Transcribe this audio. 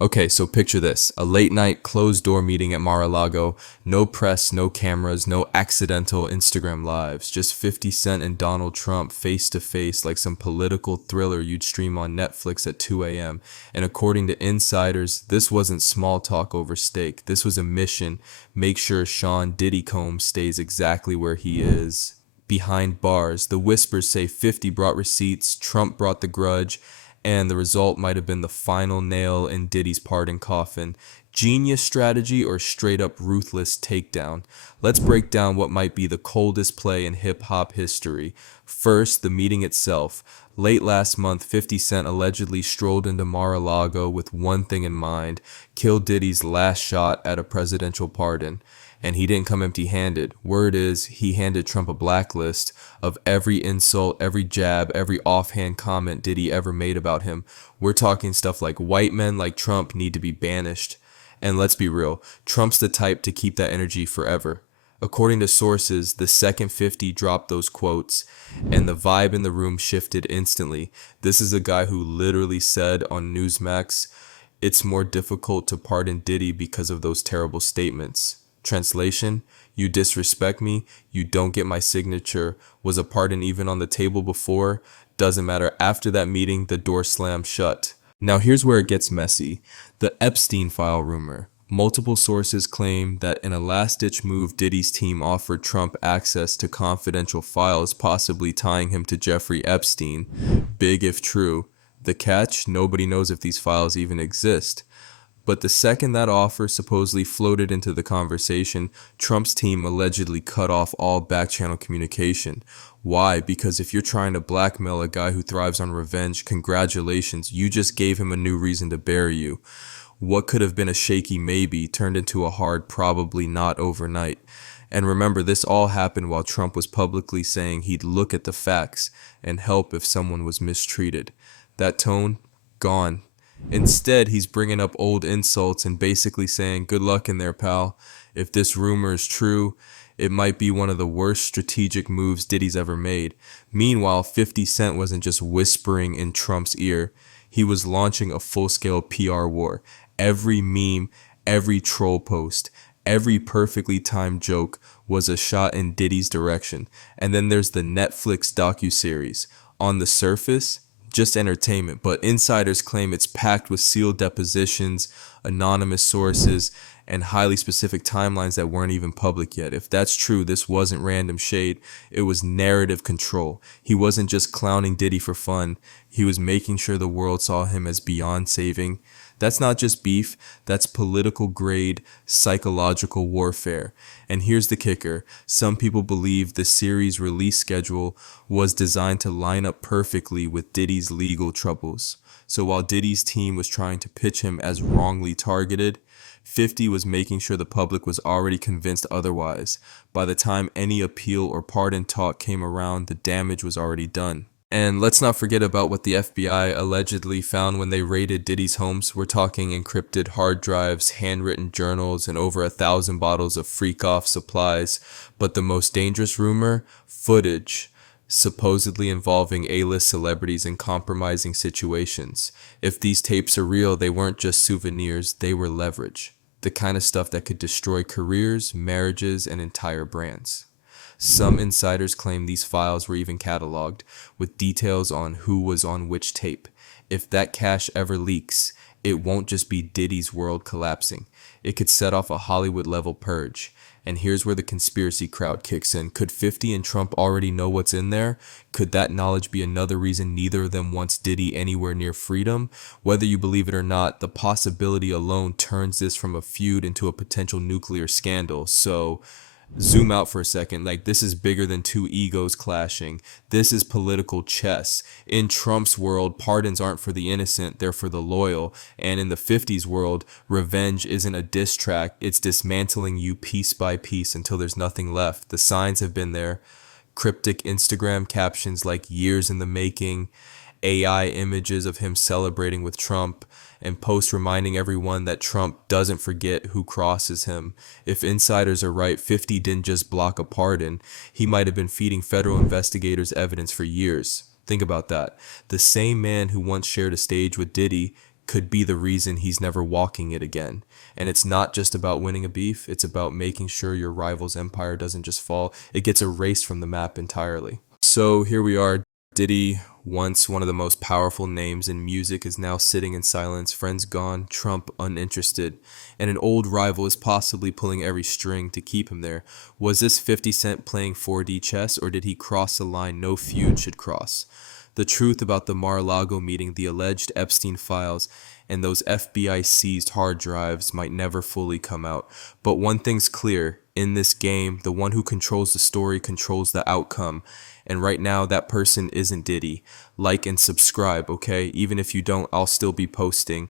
Okay, so picture this. A late night closed door meeting at Mar-a-Lago. No press, no cameras, no accidental Instagram lives. Just 50 Cent and Donald Trump face to face like some political thriller you'd stream on Netflix at 2 a.m. And according to insiders, this wasn't small talk over steak. This was a mission. Make sure Sean Diddy Combs stays exactly where he is. Behind bars, the whispers say 50 brought receipts, Trump brought the grudge, and the result might have been the final nail in Diddy's pardon coffin. Genius strategy or straight up ruthless takedown? Let's break down what might be the coldest play in hip hop history. First, the meeting itself. Late last month, 50 Cent allegedly strolled into Mar-a-Lago with one thing in mind: kill Diddy's last shot at a presidential pardon. And he didn't come empty-handed. Word is, he handed Trump a blacklist of every insult, every jab, every offhand comment Diddy ever made about him. We're talking stuff like white men like Trump need to be banished. And let's be real, Trump's the type to keep that energy forever. According to sources, the second 50 dropped those quotes, and the vibe in the room shifted instantly. This is a guy who literally said on Newsmax, "It's more difficult to pardon Diddy because of those terrible statements." Translation: you disrespect me, you don't get my signature. Was a pardon even on the table before? Doesn't matter. After that meeting, the door slammed shut. Now here's where it gets messy. The Epstein file rumor. Multiple sources claim that in a last-ditch move, Diddy's team offered Trump access to confidential files, possibly tying him to Jeffrey Epstein. Big if true. The catch? Nobody knows if these files even exist. But the second that offer supposedly floated into the conversation, Trump's team allegedly cut off all back-channel communication. Why? Because if you're trying to blackmail a guy who thrives on revenge, congratulations, you just gave him a new reason to bury you. What could have been a shaky maybe turned into a hard probably not overnight. And remember, this all happened while Trump was publicly saying he'd look at the facts and help if someone was mistreated. That tone? Gone. Instead, he's bringing up old insults and basically saying, good luck in there, pal. If this rumor is true, it might be one of the worst strategic moves Diddy's ever made. Meanwhile, 50 Cent wasn't just whispering in Trump's ear. He was launching a full-scale PR war. Every meme, every troll post, every perfectly timed joke was a shot in Diddy's direction. And then there's the Netflix docuseries. On the surface, just entertainment, but insiders claim it's packed with sealed depositions, anonymous sources, and highly specific timelines that weren't even public yet. If that's true, this wasn't random shade, it was narrative control. He wasn't just clowning Diddy for fun, he was making sure the world saw him as beyond saving. That's not just beef, that's political grade, psychological warfare. And here's the kicker, some people believe the series release schedule was designed to line up perfectly with Diddy's legal troubles. So while Diddy's team was trying to pitch him as wrongly targeted, 50 was making sure the public was already convinced otherwise. By the time any appeal or pardon talk came around, the damage was already done. And let's not forget about what the FBI allegedly found when they raided Diddy's homes. We're talking encrypted hard drives, handwritten journals, and over 1,000 bottles of freakoff supplies. But the most dangerous rumor? Footage, supposedly involving A-list celebrities in compromising situations. If these tapes are real, they weren't just souvenirs, they were leverage. The kind of stuff that could destroy careers, marriages, and entire brands. Some insiders claim these files were even cataloged, with details on who was on which tape. If that cache ever leaks, it won't just be Diddy's world collapsing. It could set off a Hollywood-level purge. And here's where the conspiracy crowd kicks in. Could 50 and Trump already know what's in there? Could that knowledge be another reason neither of them wants Diddy anywhere near freedom? Whether you believe it or not, the possibility alone turns this from a feud into a potential nuclear scandal. So zoom out for a second. Like, this is bigger than two egos clashing. This is political chess. In Trump's world, pardons aren't for the innocent, they're for the loyal. And in the 50s world, revenge isn't a diss track, it's dismantling you piece by piece until there's nothing left. The signs have been there. Cryptic Instagram captions like years in the making, AI images of him celebrating with Trump, and posts reminding everyone that Trump doesn't forget who crosses him. If insiders are right, 50 didn't just block a pardon, he might have been feeding federal investigators evidence for years. Think about that. The same man who once shared a stage with Diddy could be the reason he's never walking it again. And it's not just about winning a beef, it's about making sure your rival's empire doesn't just fall, it gets erased from the map entirely. So here we are. Diddy, once one of the most powerful names in music, is now sitting in silence, friends gone, Trump uninterested, and an old rival is possibly pulling every string to keep him there. Was this 50 Cent playing 4D chess, or did he cross a line no feud should cross? The truth about the Mar-a-Lago meeting, the alleged Epstein files, and those FBI seized hard drives might never fully come out. But one thing's clear, in this game, the one who controls the story controls the outcome. And right now, that person isn't Diddy. Like and subscribe, okay? Even if you don't, I'll still be posting.